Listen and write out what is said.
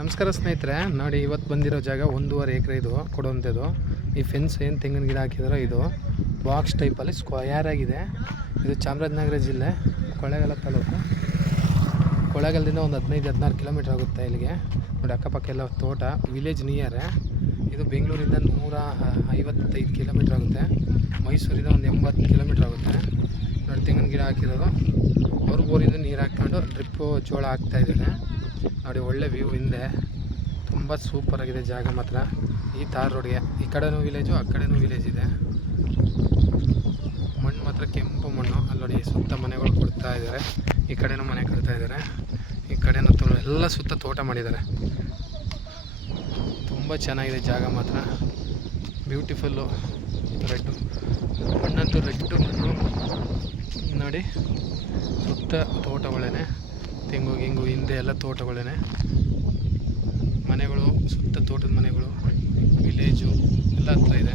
ನಮಸ್ಕಾರ ಸ್ನೇಹಿತರೆ, ನೋಡಿ ಇವತ್ತು ಬಂದಿರೋ ಜಾಗ 1.5 ಎಕರೆ ಇದು ಕೊಡುವಂಥದ್ದು. ಈ ಫೆನ್ಸ್ ಏನು ತೆಂಗಿನ ಗಿಡ ಹಾಕಿದಾರೋ ಇದು ಬಾಕ್ಸ್ ಟೈಪಲ್ಲಿ ಸ್ಕ್ವಯರ್ ಆಗಿದೆ. ಇದು ಚಾಮರಾಜನಗರ ಜಿಲ್ಲೆ ಕೊಳ್ಳೇಗಾಲ ತಾಲೂಕು. ಕೊಳ್ಳೇಗಾಲದಿಂದ ಒಂದು 15-16 ಕಿಲೋಮೀಟ್ರ್ ಆಗುತ್ತೆ ಇಲ್ಲಿಗೆ. ನೋಡಿ ಅಕ್ಕಪಕ್ಕ ಎಲ್ಲ ತೋಟ, ವಿಲೇಜ್ ನಿಯರೇ. ಇದು ಬೆಂಗಳೂರಿಂದ 155 ಕಿಲೋಮೀಟ್ರ್ ಆಗುತ್ತೆ. ಮೈಸೂರಿಂದ ಒಂದು 80 ಕಿಲೋಮೀಟ್ರ್ ಆಗುತ್ತೆ. ನೋಡಿ ತೆಂಗಿನ ಗಿಡ ಹಾಕಿರೋದು, ಅವ್ರು ಬೋರಿಂದ ನೀರು ಹಾಕ್ಕೊಂಡು ಡ್ರಿಪ್ಪು ಜೋಳ ಹಾಕ್ತಾಯಿದ್ದಾರೆ. ನೋಡಿ ಒಳ್ಳೆ ವ್ಯೂ ಹಿಂದೆ, ತುಂಬ ಸೂಪರಾಗಿದೆ ಜಾಗ ಮಾತ್ರ. ಈ ತಾರ್ ರೋಡ್ಗೆ ಈ ಕಡೆನೂ ವಿಲೇಜು, ಆ ಕಡೆನೂ ವಿಲೇಜ್ ಇದೆ. ಮಣ್ಣು ಮಾತ್ರ ಕೆಂಪು ಮಣ್ಣು. ಅಲ್ಲಿ ನೋಡಿ ಸುತ್ತ ಮನೆಗಳು ಕೊಡ್ತಾ ಇದ್ದಾರೆ, ಈ ಕಡೆನೂ ಮನೆ ಕಟ್ತಾ ಇದ್ದಾರೆ, ಈ ಕಡೆನೂ ಎಲ್ಲ ಸುತ್ತ ತೋಟ ಮಾಡಿದ್ದಾರೆ. ತುಂಬ ಚೆನ್ನಾಗಿದೆ ಜಾಗ ಮಾತ್ರ, ಬ್ಯೂಟಿಫುಲ್ಲು. ರೆಡ್ಡು ಮಣ್ಣಂತೂ ರೆಡ್ಡು ಮಣ್ಣು ನೋಡಿ, ಸುತ್ತ ತೋಟಗಳೇ, ತೆಂಗು ಗಿಂಗು ಹಿಂದೆ ಎಲ್ಲ ತೋಟಗಳೇ, ಮನೆಗಳು ಸುತ್ತ ತೋಟದ ಮನೆಗಳು, ವಿಲೇಜು ಎಲ್ಲ ಹತ್ರ ಇದೆ.